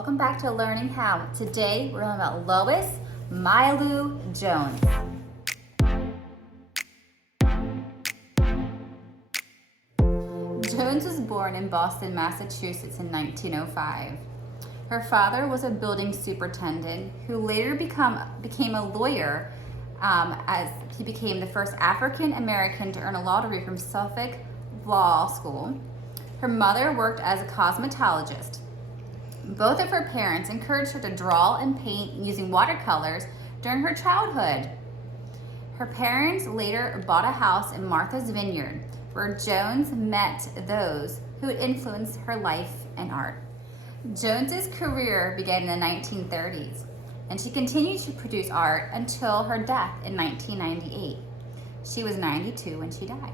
Welcome back to Learning How. Today we're learning about Lois Marilou Jones. Jones was born in Boston, Massachusetts in 1905. Her father was a building superintendent who later became a lawyer as he became the first African American to earn a law degree from Suffolk Law School. Her mother worked as a cosmetologist. Both of her parents encouraged her to draw and paint using watercolors during her childhood. Her parents later bought a house in Martha's Vineyard, where Jones met those who had influenced her life and art. Jones's career began in the 1930s, and she continued to produce art until her death in 1998. She was 92 when she died.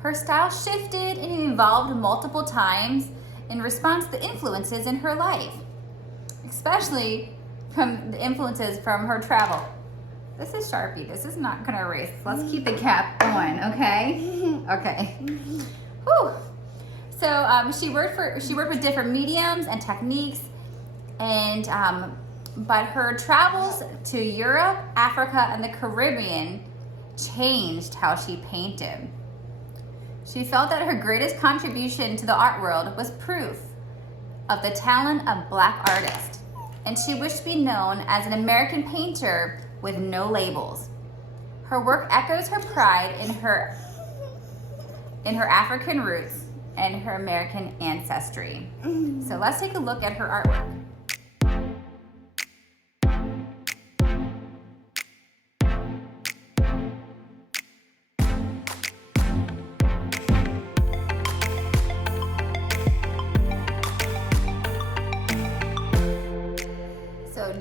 Her style shifted and evolved multiple times in response to influences in her life, especially from the influences from her travel. This is Sharpie. This is not going to erase. Let's keep the cap on, okay? Okay. Whew. So she worked with different mediums and techniques, and but her travels to Europe, Africa, and the Caribbean changed how she painted. She felt that her greatest contribution to the art world was proof of the talent of Black artists, and she wished to be known as an American painter with no labels. Her work echoes her pride in her African roots and her American ancestry. So let's take a look at her artwork.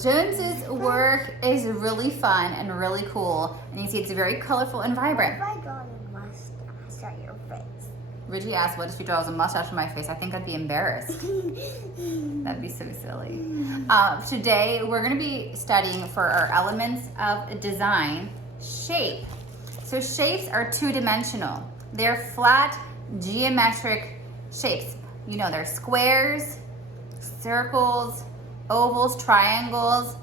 Jones's work is really fun and really cool, and you see it's very colorful and vibrant. If I draw a mustache on your face. Reggie asked, what if she draws a mustache on my face? I think I'd be embarrassed. That'd be so silly. Today, we're going to be studying for our elements of design, shape. So shapes are two-dimensional. They're flat, geometric shapes. You know, they're squares, circles, ovals, triangles,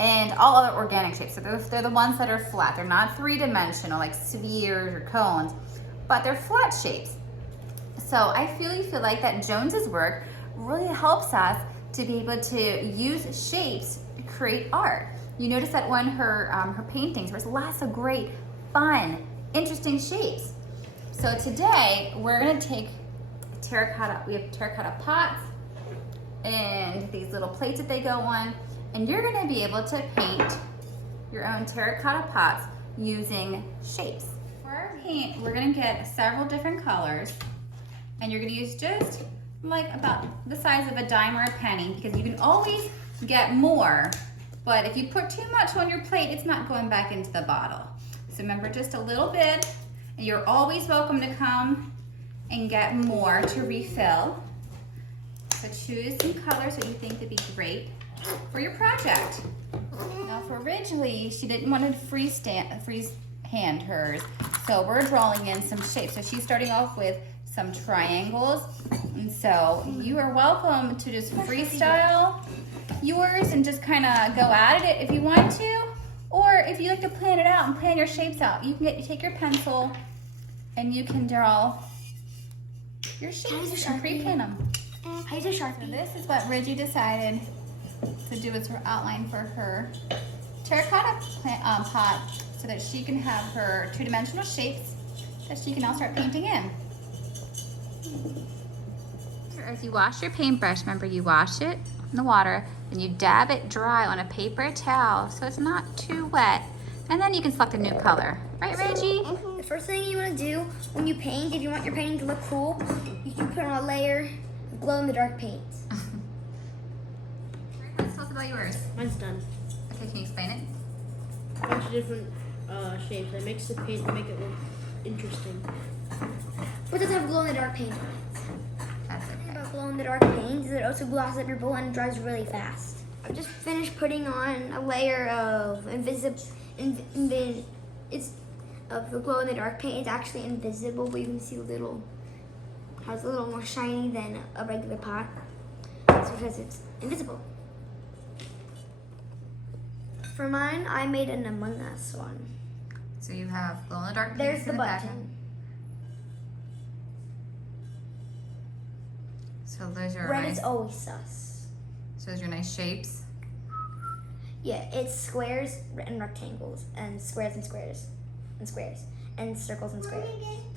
and all other organic shapes. So they're the ones that are flat. They're not three-dimensional like spheres or cones, but they're flat shapes. So I feel like that Jones's work really helps us to be able to use shapes to create art. You notice that when her paintings, there's lots of great, fun, interesting shapes. So today we're gonna take terracotta. We have terracotta pots and these little plates that they go on, and you're going to be able to paint your own terracotta pots using shapes. For our paint, we're going to get several different colors, and you're going to use just like about the size of a dime or a penny, because you can always get more, but if you put too much on your plate, it's not going back into the bottle. So remember, just a little bit, and you're always welcome to come and get more to refill. So choose some colors that you think would be great for your project. Now for Ridgely, she didn't want to freehand hers, so we're drawing in some shapes. So she's starting off with some triangles, and so you are welcome to just freestyle yours and just kind of go at it if you want to, or if you like to plan it out and plan your shapes out, you can take your pencil and you can draw your shapes and pre-pin them. So this is what Reggie decided to do as her outline for her terracotta pot, so that she can have her two-dimensional shapes that she can now start painting in. As you wash your paintbrush, remember you wash it in the water, then you dab it dry on a paper towel so it's not too wet, and then you can select a new color. Right, Reggie? The first thing you want to do when you paint, if you want your painting to look cool, you can put on a layer of glow-in-the-dark paint. Let's talk about yours. Mine's done. Okay, can you explain it? A bunch of different shapes. I mix the paint to make it look interesting. But it does have glow-in-the-dark paint on it. That's The thing okay. about glow-in-the-dark paint is it also glosses up your bowl and dries really fast. I've just finished putting on a layer of the glow-in-the-dark paint. It's actually invisible, but you can see has a little more shiny than a regular pot. It's because it's invisible. For mine, I made an Among Us one. So you have glow in the dark There's piece the in the back. button. So those are Red nice. is always sus. So those are nice shapes. Yeah, it's squares and rectangles, and squares and squares, and squares, and circles and squares,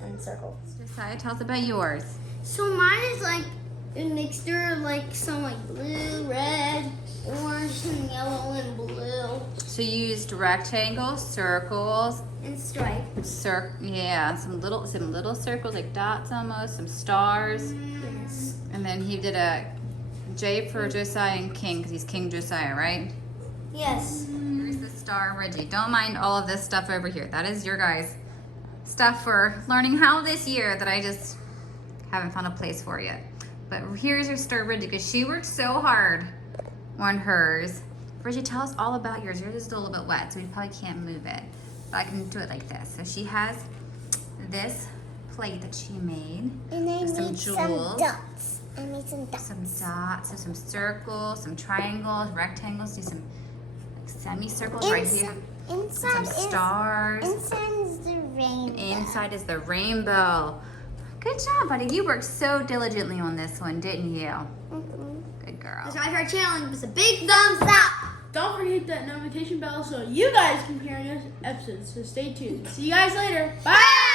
and circles. Josiah, tell us about yours. So mine is like a mixture of like some like blue, red, orange, and yellow and blue. So you used rectangles, circles, And stripes. yeah, some little circles like dots almost, some stars, Yes. and then he did a J for Josiah and King because he's King Josiah, right? Yes. Here's the star Reggie. Don't mind all of this stuff over here. That is your guys' stuff for learning how this year that I just haven't found a place for yet. But here's your star Reggie because she worked so hard on hers. Reggie, tell us all about yours. Yours is a little bit wet, so we probably can't move it. But I can do it like this. So she has this plate that she made. And I with some made jewels. some dots. I made some dots. Some dots, so some circles, some triangles, rectangles, do some semicircles right here. Inside Some stars. Inside is the rainbow. Inside is the rainbow. Good job, buddy. You worked so diligently on this one, didn't you? Good girl. Subscribe to our channel and give us a big thumbs up. Don't forget that notification bell so you guys can hear new episodes. So stay tuned. See you guys later. Bye.